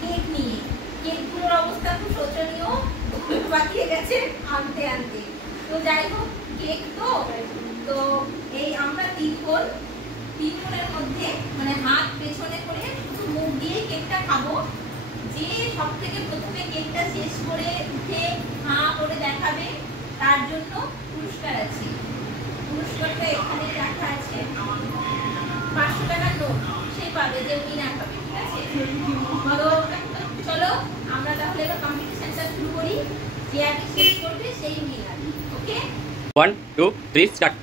Cake নিয়ে। কেকগুলোর অবস্থা খুব শোচনীয়, বাকিয়ে গেছে আনতে আনতে। তো যাই হোক, কেক তো এই আমরা তিন বোনের মধ্যে মানে হাত পেছনে করে শুধু মুখ দিয়ে কেকটা খাবো। যে সব থেকে প্রথমে কেকটা শেষ করে উঠে হাঁ করে দেখাবে তার জন্য পুরস্কার আছে। পুরস্কারটা এখানে রাখা আছে, 500 টাকার নোট, সে পাবে যে উইনার হবে। ঠিক আছে, চলো আমরা তাহলে এবার কম্পিটিশনটা শুরু করি। যে আগে শেষ করবে সেই উইনার। ওকে, 1 2 3 স্টার্ট।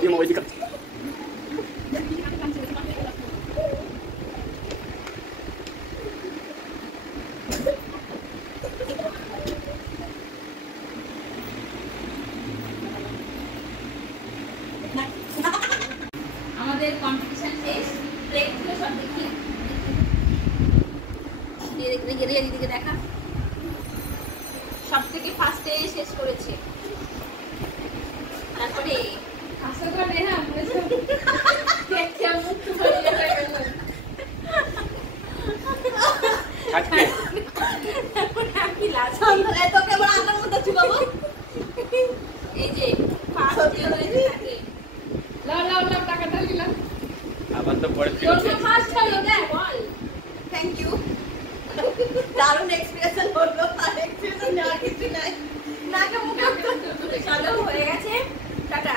Dia mau ikat. আমাদের কম্পিটিশন শেষ। প্লেটগুলো সব দেখি, দিকে দেখা। সব থেকে ফার্স্টে শেষ করেছে, তারপরে আশা করে না দেখতে মুখ হয়ে গেল। আজকে আমি লাস্ট এত কেবল আমার মতো চুবাবো। এই যে ফার্স্টে হয়েছে থাকে। লাও টাকাটা নিলাম। আবার তো পরে তোর ফার্স্ট হলো দেখ বল। থ্যাংক ইউ, দারুণ এক্সপ্রেশন হলো। আর এক্সপ্রেশন আর কিছু নাই, নাকে মুখে চলো হয়ে গেছে। টাটা।